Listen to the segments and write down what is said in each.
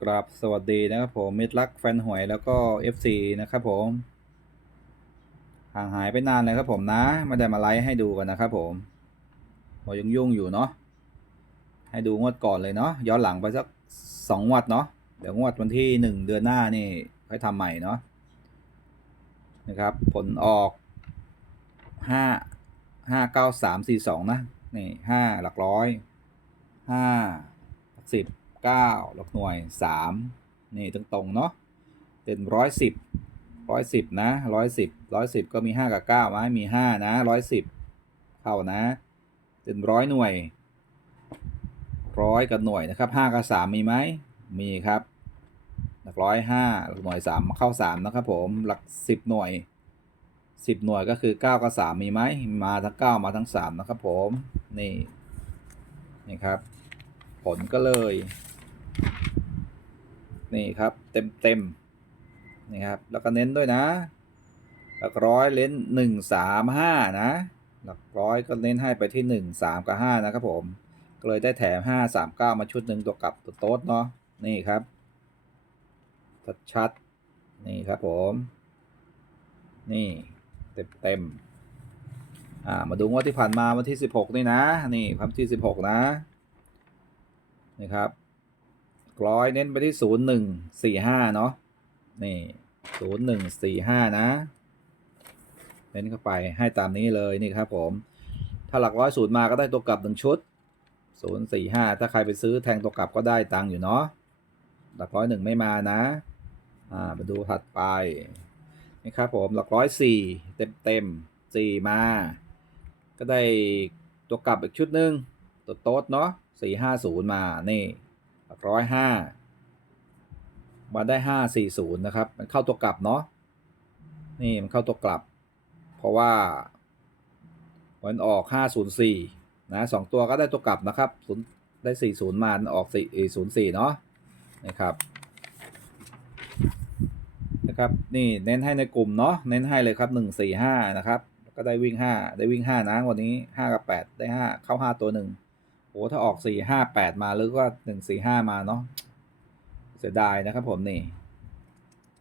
กราบสวัสดีนะครับผมมิตรรักแฟนหวยแล้วก็ FC นะครับผม ห่างหายไปนานเลยครับผมนะไม่ได้มาไลฟ์ให้ดูกันนะครับผมหมยังยุ่งอยู่เนาะให้ดูงวดก่อนเลยเนาะย้อนหลังไปสักสองงวดเนาะเดี๋ยวงวดวันที่หนึ่งเดือนหน้านี่ค่อยทำใหม่เนาะนะครับ ผลออกห้าห้าเก้าสามสี่สองนะนี่ห้าหลักร้อยห้าหลักสิบ เก้าหลักหน่วยสามนี่ตรงตรงเนาะเป็นร้อยสิบร้อยสิบนะร้อยสิบร้อยสิบก็มีห้ากับเก้าไหมมีห้านะร้อยสิบเข้านะ เป็นร้อยหน่วยร้อยกับหน่วยนะครับห้ากับสามมีไหมมีครับ หลักร้อยห้าหลักหน่วยสามเข้าสามนะครับผมหลักสิบหน่วยสิบหน่วยก็คือเก้ากับสามมีไหมมาทั้งเก้ามาทั้งสามนะครับผม นี่นี่ครับ ผลก็เลย นี่ครับเต็มเต็มนี่ครับ แล้วก็เน้นด้วยนะหลักร้อยเน้นหนึ่งสามห้านะ หลักร้อยก็เน้นให้ไปที่หนึ่งสามกับห้านะครับผม ก็เลยได้แถมห้าสามเก้ามาชุดหนึ่งตัวกลับตัวโต๊ดเนาะ นี่ครับ ชัดๆนี่ครับผม นี่เต็มเต็มอ่า มาดูงวดที่ผ่านมาวันที่สิบหกนี่นะ นี่ครับที่สิบหกนะ นี่ครับ ร้อยเน้นไปที่ศูนย์หนึ่งสี่ห้าเนาะนี่ศูนย์หนึ่งสี่ห้านะ เน้นเข้าไปให้ตามนี้เลยนี่ครับผม ถ้าหลักร้อยศูนย์มาก็ได้ตัวกลับหนึ่งชุดศูนย์สี่ห้าถ้าใครไปซื้อแทงตัวกลับก็ได้ตังค์อยู่เนาะหลักร้อยหนึ่งไม่มานะ อ่ามาดูถัดไปนี่ครับผมหลักร้อยสี่เต็มเต็มสี่มา ก็ได้ตัวกลับอีกชุดหนึ่งตัวโต๊ดเนาะสี่ห้าศูนย์มานี่ ร้อยห้ามาได้ห้าสี่ศูนย์นะครับ มันเข้าตัวกลับเนาะนี่มันเข้าตัวกลับ เพราะว่าวันออกห้าศูนย์สี่นะสองตัวก็ได้ตัวกลับนะครับศูนย์ได้สี่ศูนย์มาออกสี่ศูนย์สี่เนาะนะครับนะครับนี่เน้นให้ในกลุ่มเนาะเน้นให้เลยครับหนึ่งสี่ห้านะครับ ก็ได้วิ่งห้าได้วิ่งห้านะวันนี้ห้ากับแปดได้ห้าเข้าห้าตัวหนึ่ง อ้ถ้าออกสี่ห้าแปดมาหรือว่าหนึ่งสี่ห้ามาเนาะเสียดายนะครับผมนี่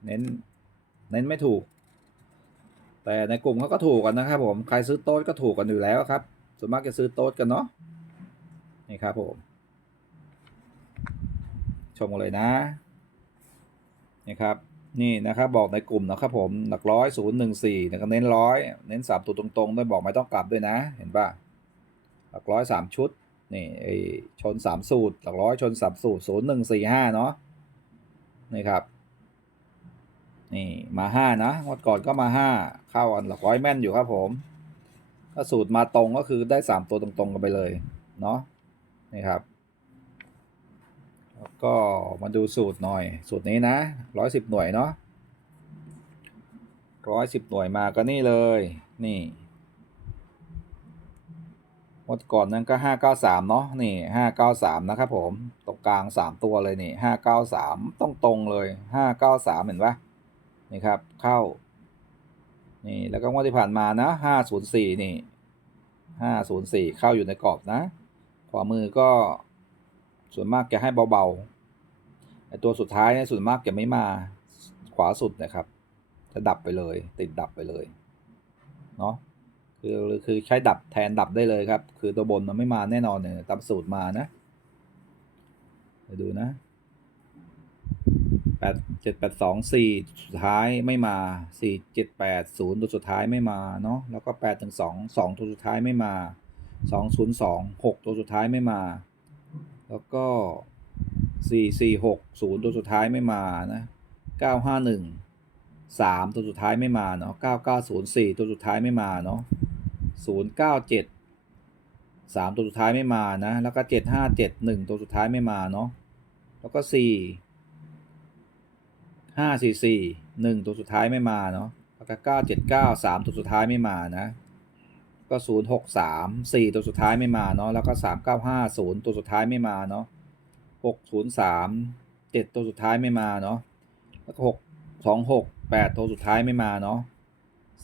เน้น เน้นไม่ถูก แต่ในกลุ่มเขาก็ถูกกันนะครับผม ใครซื้อโต๊ดก็ถูกกันอยู่แล้วครับ ส่วนมากจะซื้อโต๊ดกันเนาะ นี่ครับผม ชมกันเลยนะ นี่ครับ นี่นะครับบอกในกลุ่มนะครับผม หลักร้อยศูนย์หนึ่งสี่นะครับเน้นร้อย เน้นสามตัวตรงๆด้วยบอกไม่ต้องกลับด้วยนะ เห็นป่ะ หลักร้อยสามชุด นี่ไอชนสามสูตรหลักร้อยชนสามสูตรศูนย์หนึ่งสี่ห้าเนาะนี่ครับ นี่มาห้านะงวันก่อนก็มาห้าเข้าอันหลักร้อยแม่นอยู่ครับผมถ้าสูตรมาตรงก็คือได้สามตัวตรงๆกันไปเลยเนาะนี่ครับแล้วก็มาดูสูตรหน่อย สูตรนี้นะร้อยสิบหน่วยเนาะร้อยสิบหน่วยมาก็นี่เลย นี่ วดก่อนนั้นก็ห้าเก้าสามเนาะนี่ห้าเก้าสามนะครับผมตรงกลางสามตัวเลยนี่ห้าเก้าสามต้องตรงเลยห้าเก้าสามเห็นปะนี่ครับเข้า นี่แล้วก็งวดที่ผ่านมานะห้าศูนย์สี่นี่ห้าศูนย์สี่เข้าอยู่ในกรอบนะ ขวามือก็ส่วนมากจะให้เบาๆไอตัวสุดท้ายเนี่ยส่วนมากจะไม่มาขวาสุดนะครับ จะดับไปเลย ติดดับไปเลยเนาะ คือคือใช้ดับแทนดับได้เลยครับ คือตัวบนมันไม่มาแน่นอนเนี่ยตามสูตรมานะเดี๋ยวดูนะแปดเจ็ดแปดสองสี่สุดท้ายไม่มาสี่เจ็ดแปดศูนย์ตัวสุดท้ายไม่มาเนาะแล้วก็แปดถึงสองสองตัวสุดท้ายไม่มาสองศูนย์สองหกตัวสุดท้ายไม่มา แล้วก็สี่สี่หกศูนย์ตัวสุดท้ายไม่มานะเก้าห้าหนึ่งสามตัวสุดท้ายไม่มาเนาะเก้าเก้าศูนย์สี่ตัวสุดท้ายไม่มาเนาะ ศูนย์เก้าเจ็ดสามตัวสุดท้ายไม่มานะ แล้วก็เจ็ดห้าเจ็ดหนึ่งตัวสุดท้ายไม่มาเนาะ แล้วก็สี่ห้าสี่สี่หนึ่งตัวสุดท้ายไม่มาเนาะ แล้วก็เก้าเจ็ดเก้าสามตัวสุดท้ายไม่มานะ ก็ศูนย์หกสามสี่ตัวสุดท้ายไม่มาเนาะ แล้วก็สามเก้าห้าศูนย์ตัวสุดท้ายไม่มาเนาะหกศูนย์สามเจ็ดตัวสุดท้ายไม่มาเนาะ แล้วก็หกสองหกแปดตัวสุดท้ายไม่มาเนาะ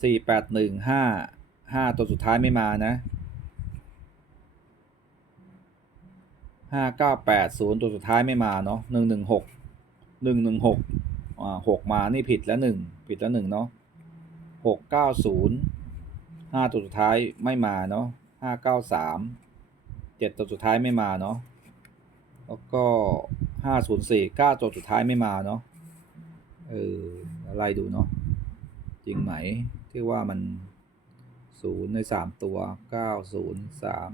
สี่แปดหนึ่งห้า ห้าตัวสุดท้ายไม่มานะห้าเก้าแปดศูนย์ตัวสุดท้ายไม่มาเนาะหนึ่งหนึ่งหกหนึ่งหนึ่งหกอ่าหกมานี่ผิดแล้วหนึ่งผิดแล้วหนึ่งเนาะหกเก้าศูนย์ห้าตัวสุดท้ายไม่มาเนาะห้าเก้าสามเจ็ดตัวสุดท้ายไม่มาเนาะแล้วก็ห้าศูนย์สี่เก้าตัวสุดท้ายไม่มาเนาะเออไล่ดูเนาะจริงไหมที่ว่ามัน ศูนย์ในสามตัวเก้าศูนย์สาม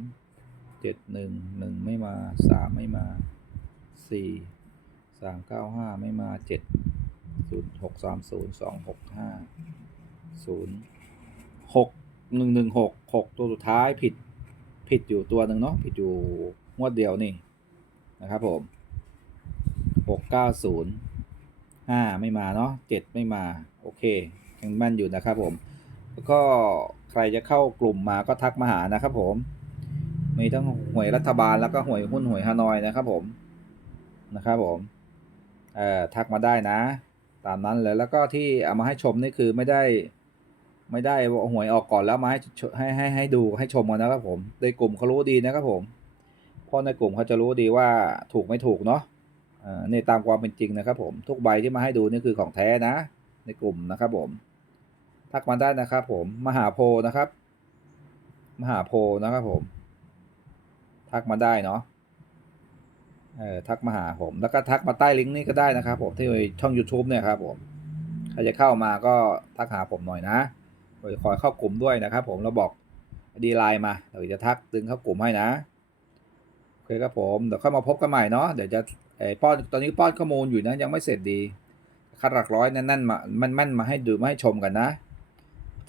เจ็ดหนึ่งหนึ่งไม่มาสามไม่มาสี่สามเก้าห้าไม่มาเจ็ดศูนย์หกสามศูนย์สองหกห้าศูนย์หกหนึ่งหนึ่งหกหกตัวสุดท้ายผิดผิดอยู่ตัวหนึ่งเนาะผิดอยู่งวดเดียวนี่นะครับผมหกเก้าศูนย์ห้าไม่มาเนาะเจ็ดไม่มา โอเคยังแม่นอยู่นะครับผม แล้วก็ ใครจะเข้ากลุ่มมาก็ทักมาหานะครับผม มีทั้งหวยรัฐบาลแล้วก็หวยหุ้นหวยฮานอยนะครับผมนะครับผมเอ่อทักมาได้นะ ตามนั้นเลยแล้วก็ที่เอามาให้ชมนี่คือไม่ได้ไม่ได้หวยออกก่อนแล้วมาให้ให้ให้ให้ดูให้ชมกันนะครับผมในกลุ่มเขารู้ดีนะครับผมเพราะในกลุ่มเขาจะรู้ดีว่าถูกไม่ถูกเนาะเอ่อในตามความเป็นจริงนะครับผมทุกใบที่มาให้ดูนี่คือของแท้นะ ในกลุ่มนะครับผม ทักมาได้นะครับ ผมมหาโพนะครับ มหาโพนะครับผม ทักมาได้เนาะเออทักมาหาผม แล้วก็ทักมาใต้ลิงก์นี้ก็ได้นะครับ ผมที่ช่อง YouTube เนี่ยครับ ผมใครจะเข้ามาก็ทักหาผมหน่อยนะคอยเข้ากลุ่มด้วยนะครับ ผมแล้วบอกดีไลน์มาเดี๋ยวจะทักดึงเข้ากลุ่มให้นะโอเคครับผมเดี๋ยวค่อยมาพบกันใหม่เนาะเดี๋ยวจะป้อนตอนนี้ป้อนข้อมูลอยู่นะยังไม่เสร็จดีคัดหลักร้อยแน่นๆมามันแม่นมาให้ดูมาให้ชมกันนะ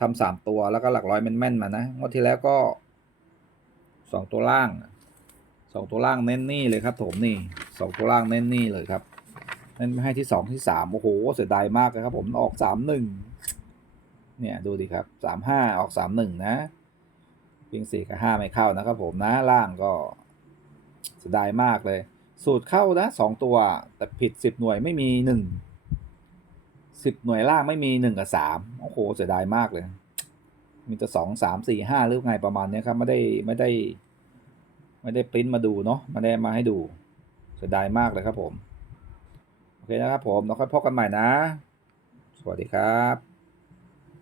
ทำสามตัวแล้วก็หลักร้อยแม่นๆมานะงวดที่แล้วก็สองตัวล่างสองตัวล่างเน้นนี่เลยครับผมนี่สองตัวล่างเน้นนี่เลยครับเน้นให้ที่สองที่สามโอ้โหเสียดายมากเลยครับ ผมออกสามหนึ่งเนี่ยดูดิครับสามห้าออกสามหนึ่งนะวิ่งสี่กับห้าไม่เข้านะครับผมนะล่างก็เสียดายมากเลย สูตรเข้านะสองตัวแต่ผิดสิบหน่วยไม่มีหนึ่ง สิบหน่วยล่างไม่มีหนึ่งกับสามโอ้โหเสียดายมากเลย มีแต่สองสามสี่ห้าหรือไงประมาณเนี้ยครับ ไม่ได้ไม่ได้ ไม่ได้ปริ้นมาดูเนาะไม่ได้มาให้ดู เสียดายมากเลยครับผม โอเคนะครับผมเราค่อยพบกันใหม่นะ สวัสดีครับ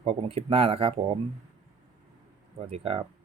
พบกันคลิปหน้านะครับผม สวัสดีครับ